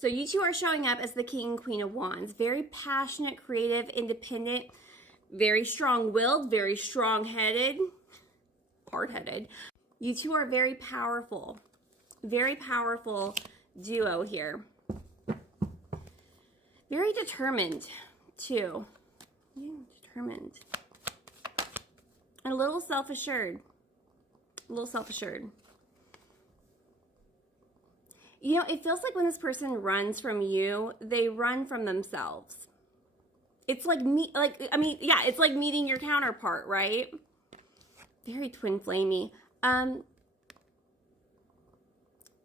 So you two are showing up as the King and Queen of Wands. Very passionate, creative, independent, very strong-willed, very strong-headed, hard-headed. You two are very powerful duo here. Very determined, too. Determined. And a little self-assured. You know, it feels like when this person runs from you, they run from themselves. It's like it's like meeting your counterpart, right? Very twin flamey.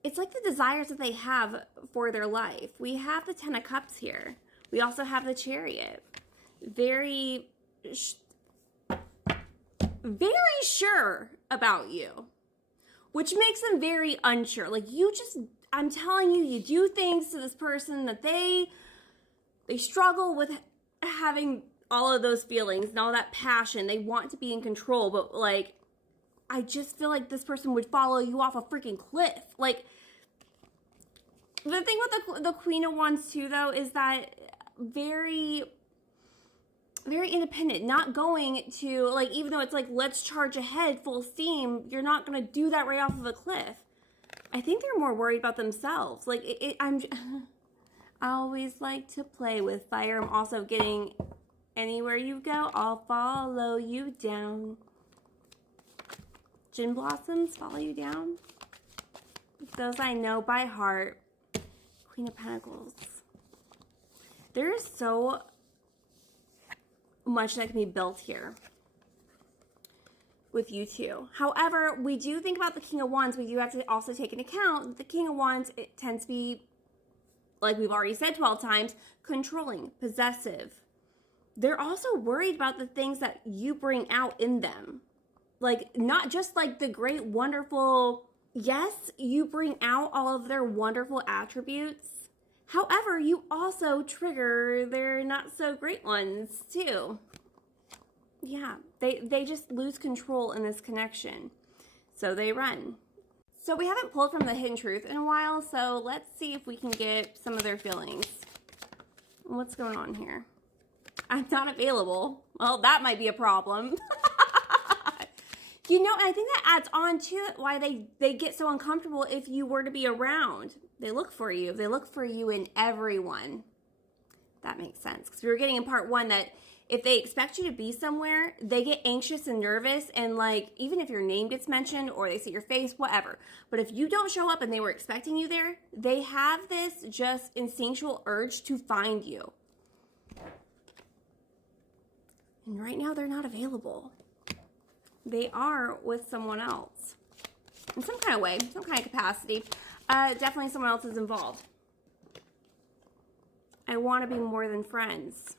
It's like the desires that they have for their life. We have the Ten of Cups here. We also have the Chariot. Very sure about you, which makes them very unsure. Like I'm telling you, you do things to this person that they struggle with having all of those feelings and all that passion. They want to be in control, but like, I just feel like this person would follow you off a freaking cliff. Like, the thing with the Queen of Wands too, though, is that very independent, not going to, like, even though it's like, let's charge ahead full steam, you're not going to do that right off of a cliff. I think they're more worried about themselves. Like, I always like to play with fire. I'm also getting, anywhere you go, I'll follow you down. Gin blossoms follow you down. Those I know by heart. Queen of Pentacles. There is so much that can be built here with you two. However, we do think about the King of Wands. We do have to also take into account the King of Wands, it tends to be, like we've already said 12 times, controlling, possessive. They're also worried about the things that you bring out in them. Like, not just like the great, wonderful, yes, you bring out all of their wonderful attributes. However, you also trigger their not so great ones too. Yeah, they just lose control in this connection. So they run. So we haven't pulled from the Hidden Truth in a while, so let's see if we can get some of their feelings. What's going on here? I'm not available. Well, that might be a problem. You know, I think that adds on to why they get so uncomfortable if you were to be around. They look for you. They look for you in everyone. That makes sense. Because we were getting in part one that if they expect you to be somewhere, they get anxious and nervous. And like, even if your name gets mentioned or they see your face, whatever. But if you don't show up and they were expecting you there, they have this just instinctual urge to find you. And right now they're not available. They are with someone else. In some kind of way, some kind of capacity. Definitely someone else is involved. I want to be more than friends.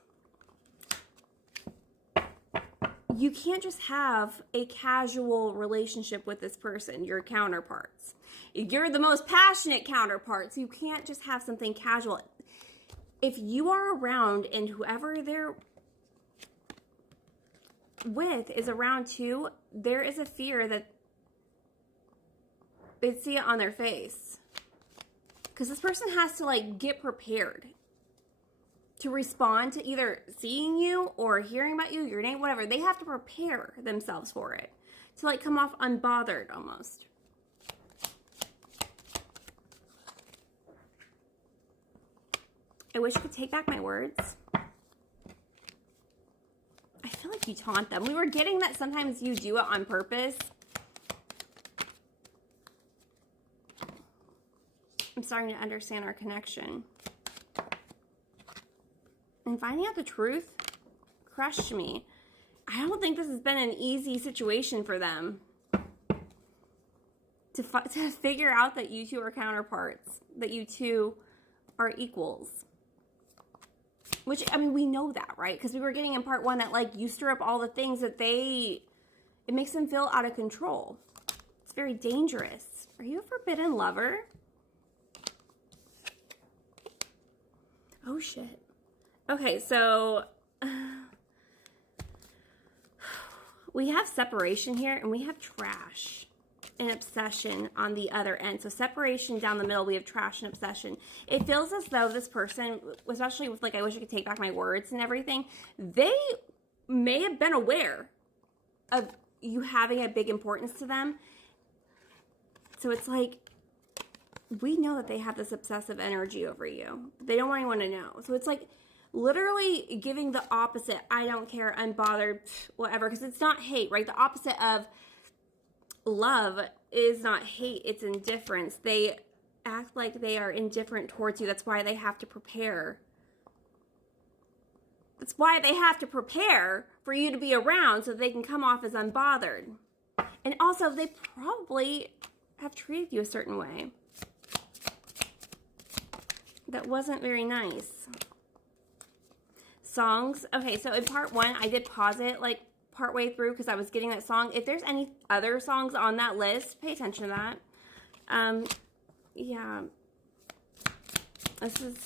You can't just have a casual relationship with this person, your counterparts. You're the most passionate counterparts. You can't just have something casual. If you are around and whoever they're with is around too, there is a fear that they'd see it on their face. Because this person has to like get prepared to respond to either seeing you or hearing about you, your name, whatever. They have to prepare themselves for it. To like come off unbothered almost. I wish I could take back my words. I feel like you taunt them. We were getting that sometimes you do it on purpose. I'm starting to understand our connection. And finding out the truth crushed me. I don't think this has been an easy situation for them. To figure out that you two are counterparts. That you two are equals. Which, I mean, we know that, right? Because we were getting in part one that, like, you stir up all the things that it makes them feel out of control. It's very dangerous. Are you a forbidden lover? Oh, shit. Okay, so we have separation here and we have trash. and obsession on the other end. So separation down the middle, we have trash and obsession. It feels as though this person, especially with like, I wish I could take back my words and everything, they may have been aware of you having a big importance to them. So it's like, we know that they have this obsessive energy over you. They don't want anyone to know. So it's like literally giving the opposite. I don't care, unbothered, whatever. Because it's not hate, right? The opposite of love is not hate. It's indifference. They act like they are indifferent towards you. That's why they have to prepare. That's why they have to prepare for you to be around so they can come off as unbothered. And also, they probably have treated you a certain way that wasn't very nice. Songs. Okay, so in part 1, I did pause it like partway through because I was getting that song. If there's any other songs on that list, pay attention to that. Yeah. This is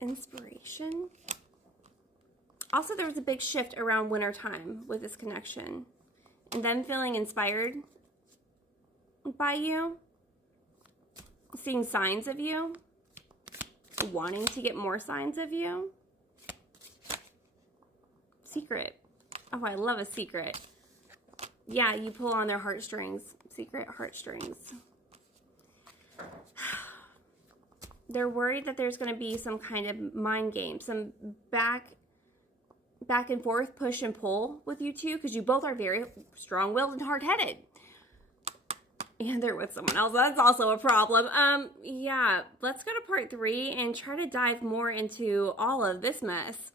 inspiration. Also, there was a big shift around winter time with this connection. And them feeling inspired by you. Seeing signs of you. Wanting to get more signs of you. Secret. Oh, I love a secret. Yeah, you pull on their heartstrings. Secret heartstrings. They're worried that there's going to be some kind of mind game. Some back and forth, push and pull with you two. Because you both are very strong-willed and hard-headed. And they're with someone else. That's also a problem. Yeah, let's go to part 3 and try to dive more into all of this mess.